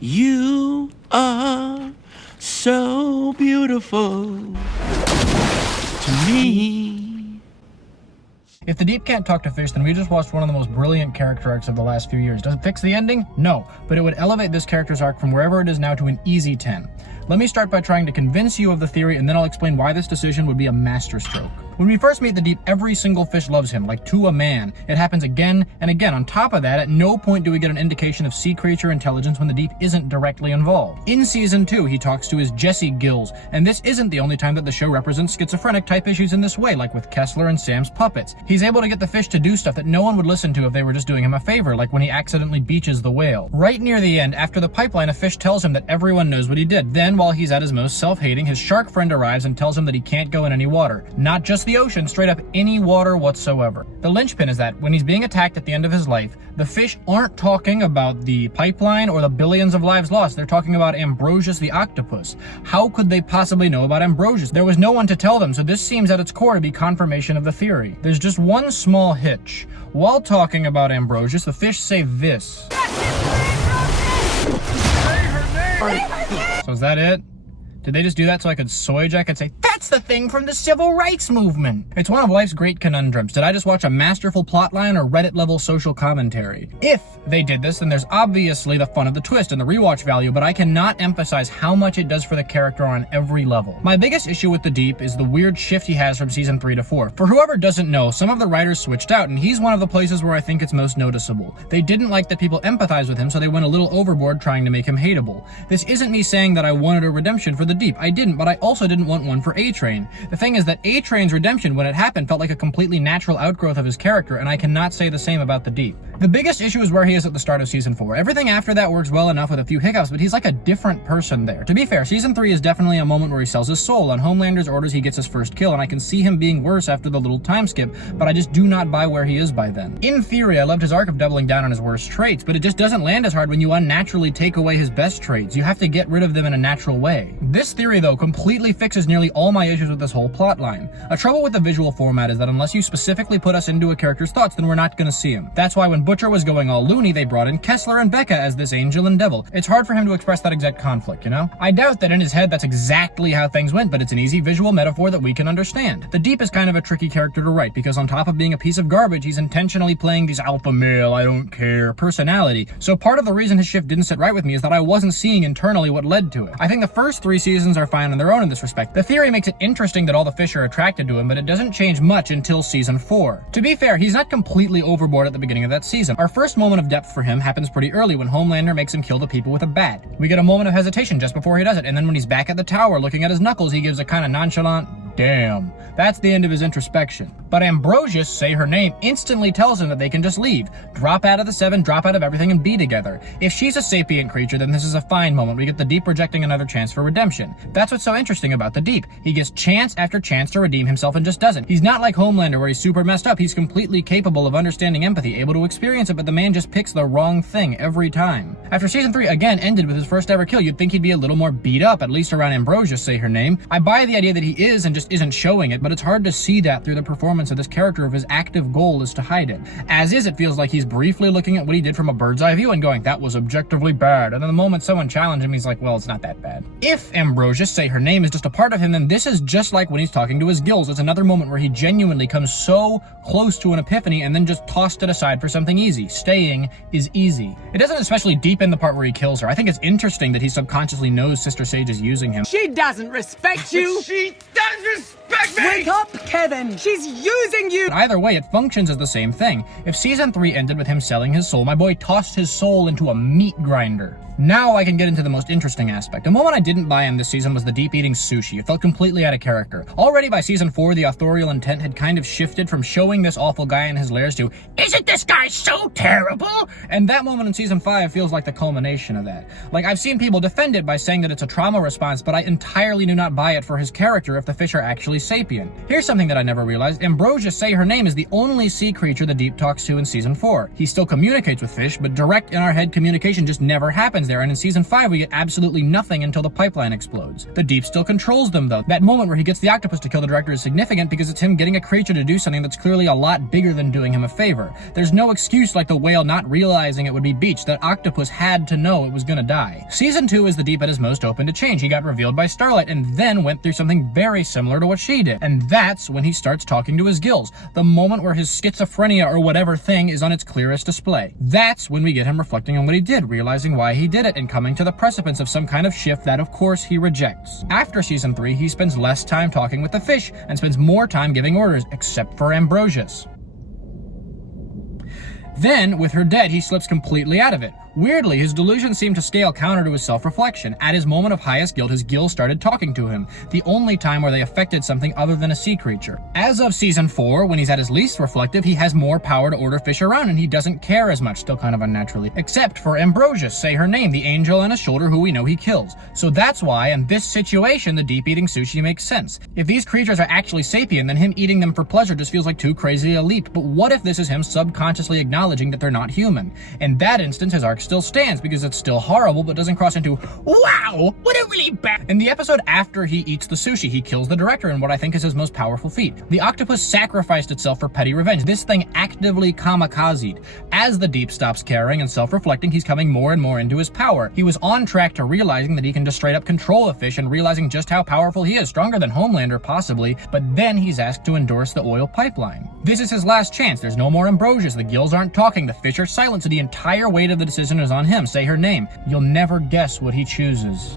You are so beautiful to me. If the Deep can't talk to fish, then we just watched one of the most brilliant character arcs of the last few years. Does it fix the ending? No, but it would elevate this character's arc from wherever it is now to an easy 10. Let me start by trying to convince you of the theory, and then I'll explain why this decision would be a masterstroke. When we first meet the Deep, every single fish loves him, like to a man. It happens again and again. On top of that, at no point do we get an indication of sea creature intelligence when the Deep isn't directly involved. In season 2, he talks to his Jessie gills, and this isn't the only time that the show represents schizophrenic type issues in this way, like with Kessler and Sam's puppets. He's able to get the fish to do stuff that no one would listen to if they were just doing him a favor, like when he accidentally beaches the whale. Right near the end, after the pipeline, a fish tells him that everyone knows what he did. Then, while he's at his most self-hating, his shark friend arrives and tells him that he can't go in any water. Not just the ocean, straight up any water whatsoever. The linchpin is that when he's being attacked at the end of his life, the fish aren't talking about the pipeline or the billions of lives lost. They're talking about Ambrosius the octopus. How could they possibly know about Ambrosius? There was no one to tell them, so this seems at its core to be confirmation of the theory. There's just one small hitch. While talking about Ambrosius, the fish say this. So is that it? Did they just do that so I could soy jack and say, that's the thing from the civil rights movement? It's one of life's great conundrums. Did I just watch a masterful plotline or Reddit-level social commentary? If they did this, then there's obviously the fun of the twist and the rewatch value, but I cannot emphasize how much it does for the character on every level. My biggest issue with the Deep is the weird shift he has from season 3 to 4. For whoever doesn't know, some of the writers switched out, and he's one of the places where I think it's most noticeable. They didn't like that people empathize with him, so they went a little overboard trying to make him hateable. This isn't me saying that I wanted a redemption for the Deep. I didn't, but I also didn't want one for A-Train. The thing is that A-Train's redemption, when it happened, felt like a completely natural outgrowth of his character, and I cannot say the same about the Deep. The biggest issue is where he is at the start of season 4. Everything after that works well enough with a few hiccups, but he's like a different person there. To be fair, season 3 is definitely a moment where he sells his soul. On Homelander's orders, he gets his first kill, and I can see him being worse after the little time skip, but I just do not buy where he is by then. In theory, I loved his arc of doubling down on his worst traits, but it just doesn't land as hard when you unnaturally take away his best traits. You have to get rid of them in a natural way. This theory, though, completely fixes nearly all my issues with this whole plotline. A trouble with the visual format is that unless you specifically put us into a character's thoughts, then we're not gonna see him. That's why when Butcher was going all loony, they brought in Kessler and Becca as this angel and devil. It's hard for him to express that exact conflict, you know? I doubt that in his head that's exactly how things went, but it's an easy visual metaphor that we can understand. The Deep is kind of a tricky character to write, because on top of being a piece of garbage, he's intentionally playing these alpha male, I don't care personality. So part of the reason his shift didn't sit right with me is that I wasn't seeing internally what led to it. I think the first 3 seasons are fine on their own in this respect. The theory makes it interesting that all the fish are attracted to him, but it doesn't change much until season 4. To be fair, he's not completely overboard at the beginning of that season. Our first moment of depth for him happens pretty early when Homelander makes him kill the people with a bat. We get a moment of hesitation just before he does it, and then when he's back at the tower looking at his knuckles, he gives a kind of nonchalant, damn. That's the end of his introspection. But Ambrosius, say her name, instantly tells him that they can just leave. Drop out of the 7, drop out of everything, and be together. If she's a sapient creature, then this is a fine moment. We get the Deep rejecting another chance for redemption. That's what's so interesting about the Deep. He gets chance after chance to redeem himself and just doesn't. He's not like Homelander where he's super messed up. He's completely capable of understanding empathy, able to experience it, but the man just picks the wrong thing every time. After season 3 again ended with his first ever kill, you'd think he'd be a little more beat up, at least around Ambrosius, say her name. I buy the idea that he is and just isn't showing it, but it's hard to see that through the performance of this character if his active goal is to hide it. As is, it feels like he's briefly looking at what he did from a bird's eye view and going, that was objectively bad, and then the moment someone challenged him, he's like, well, it's not that bad. If Ambrosius, say her name, is just a part of him, then this is just like when he's talking to his gills. It's another moment where he genuinely comes so close to an epiphany and then just tossed it aside for something easy. Staying is easy. It doesn't especially deepen the part where he kills her. I think it's interesting that he subconsciously knows Sister Sage is using him. She doesn't respect you. She does respect me! Wake up, Kevin. She's using you. But either way, it functions as the same thing. If season 3 ended with him selling his soul, my boy tossed his soul into a meat grinder. Now I can get into the most interesting aspect. A moment I didn't buy in this season was the Deep eating sushi. It felt completely out of character. Already by season 4, the authorial intent had kind of shifted from showing this awful guy in his lairs to, isn't this guy so terrible? And that moment in season 5 feels like the culmination of that. Like, I've seen people defend it by saying that it's a trauma response, but I entirely do not buy it for his character if the fish are are actually sapient. Here's something that I never realized. Ambrosia, say her name, is the only sea creature the Deep talks to in season 4. He still communicates with fish, but direct in our head communication just never happens there, and in season 5 we get absolutely nothing until the pipeline explodes. The Deep still controls them though. That moment where he gets the octopus to kill the director is significant because it's him getting a creature to do something that's clearly a lot bigger than doing him a favor. There's no excuse like the whale not realizing it would be beached. That octopus had to know it was gonna die. Season 2 is the Deep at his most open to change. He got revealed by Starlight and then went through something very similar to what she did. And that's when he starts talking to his gills. The moment where his schizophrenia or whatever thing is on its clearest display. That's when we get him reflecting on what he did, realizing why he did it, and coming to the precipice of some kind of shift that of course he rejects. After season 3, he spends less time talking with the fish and spends more time giving orders, except for Ambrosius. Then, with her dead, he slips completely out of it. Weirdly, his delusions seem to scale counter to his self-reflection. At his moment of highest guilt, his gills started talking to him, the only time where they affected something other than a sea creature. As of season 4, when he's at his least reflective, he has more power to order fish around, and he doesn't care as much, still kind of unnaturally. Except for Ambrosius, say her name, the angel on his shoulder who we know he kills. So that's why, in this situation, the Deep eating sushi makes sense. If these creatures are actually sapient, then him eating them for pleasure just feels like too crazy a leap. But what if this is him subconsciously acknowledging that they're not human? In that instance, his arc still stands because it's still horrible, but doesn't cross into, wow, what a really bad. In the episode after he eats the sushi, he kills the director in what I think is his most powerful feat. The octopus sacrificed itself for petty revenge. This thing actively kamikazed. As the Deep stops caring and self-reflecting, he's coming more and more into his power. He was on track to realizing that he can just straight up control a fish and realizing just how powerful he is, stronger than Homelander possibly, but then he's asked to endorse the oil pipeline. This is his last chance. There's no more Ambrosius. The gills aren't talking. The fish are silent, so the entire weight of the decision is on him. Say her name. You'll never guess what he chooses.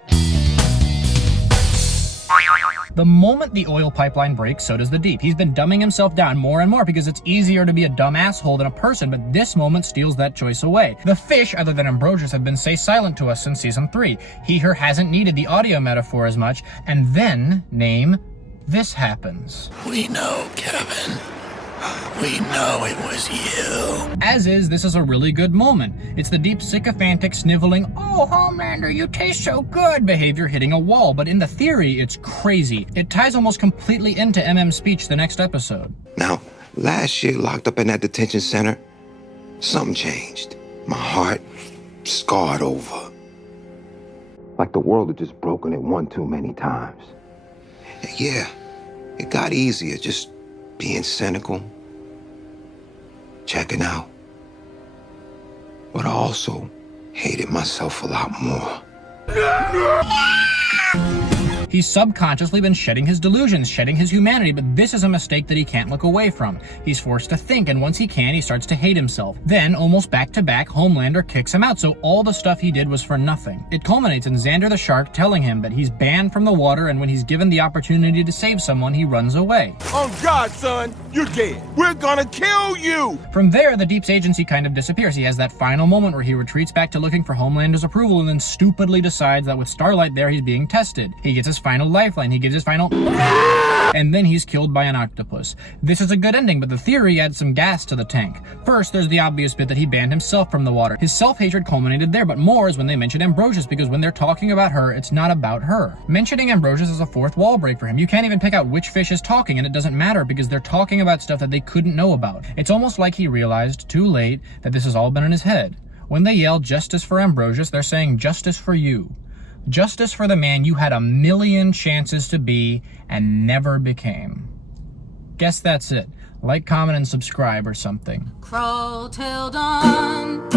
The moment the oil pipeline breaks, so does the Deep. He's been dumbing himself down more and more because it's easier to be a dumb asshole than a person, but this moment steals that choice away. The fish, other than Ambrosius, have been say silent to us since season 3. He, her hasn't needed the audio metaphor as much, and then, name, this happens. We know, Kevin. We know it was you. As is, this is a really good moment. It's the Deep sycophantic sniveling, oh, Homelander, you taste so good behavior hitting a wall, but in the theory, it's crazy. It ties almost completely into MM's speech the next episode. Now, last year locked up in that detention center, something changed. My heart scarred over. Like the world had just broken it one too many times. Yeah, it got easier just being cynical, checking out. But I also hated myself a lot more. He's subconsciously been shedding his delusions, shedding his humanity, but this is a mistake that he can't look away from. He's forced to think, and once he can, he starts to hate himself. Then, almost back to back, Homelander kicks him out, so all the stuff he did was for nothing. It culminates in Xander the Shark telling him that he's banned from the water, and when he's given the opportunity to save someone, he runs away. Oh God, son, you're dead. We're gonna kill you. From there, the Deep's agency kind of disappears. He has that final moment where he retreats back to looking for Homelander's approval and then stupidly decides that with Starlight there, he's being tested. He gets his final lifeline, he gives his final and then he's killed by an octopus. This is a good ending, but the theory adds some gas to the tank. First, there's the obvious bit that he banned himself from the water. His self-hatred culminated there, but more is when they mention Ambrosius, because when they're talking about her, it's not about her. Mentioning Ambrosius is a fourth wall break for him. You can't even pick out which fish is talking, and it doesn't matter because they're talking about stuff that they couldn't know about. It's almost like he realized, too late, that this has all been in his head. When they yell justice for Ambrosius, they're saying justice for you. Justice for the man you had a million chances to be and never became. Guess that's it. Like, comment, and subscribe or something. Crawl till dawn.